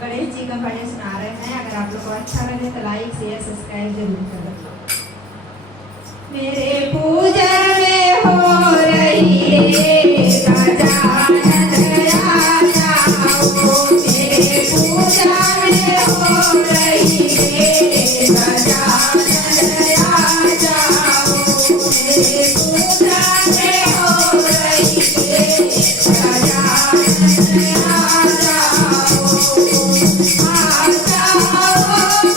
गणेश जी का भजन सुना रहे हैं। अगर आप लोग को अच्छा लगे तो लाइक शेयर सब्सक्राइब जरूर करें। मेरे पूजन में हो रही रे गजानन राजा हो, मेरे पूजन में हो रही रे गजानन राजा हो, मेरे पूजन में हो रही रे गजानन राजा हो। आ जाओ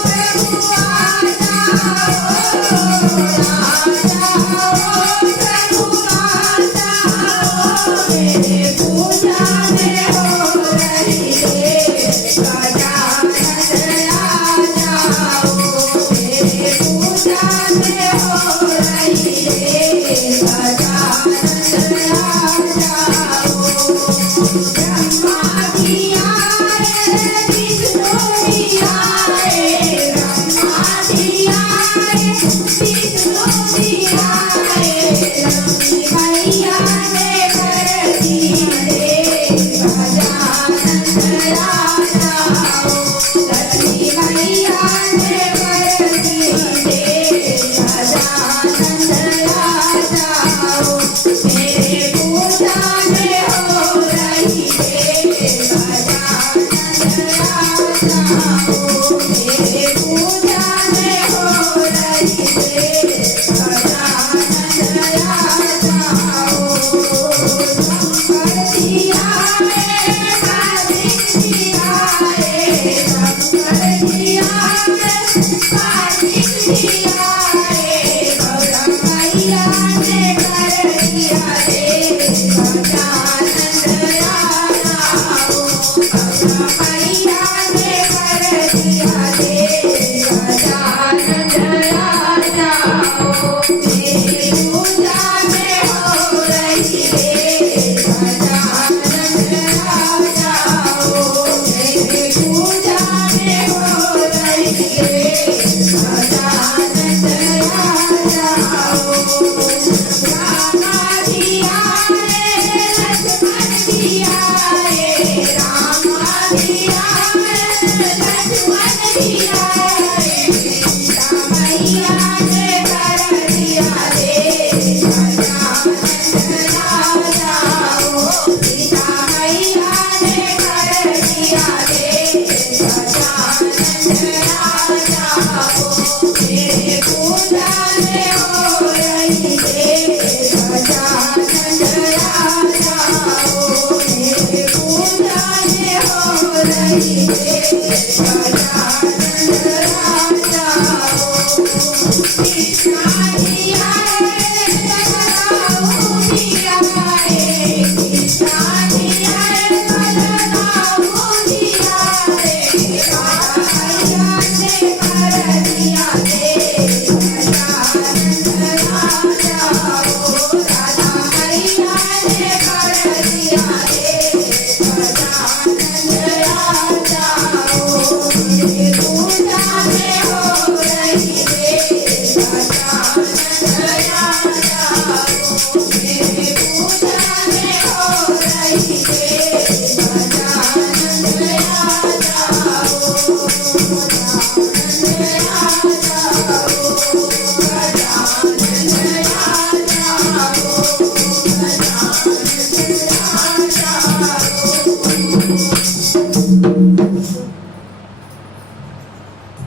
प्रभु आ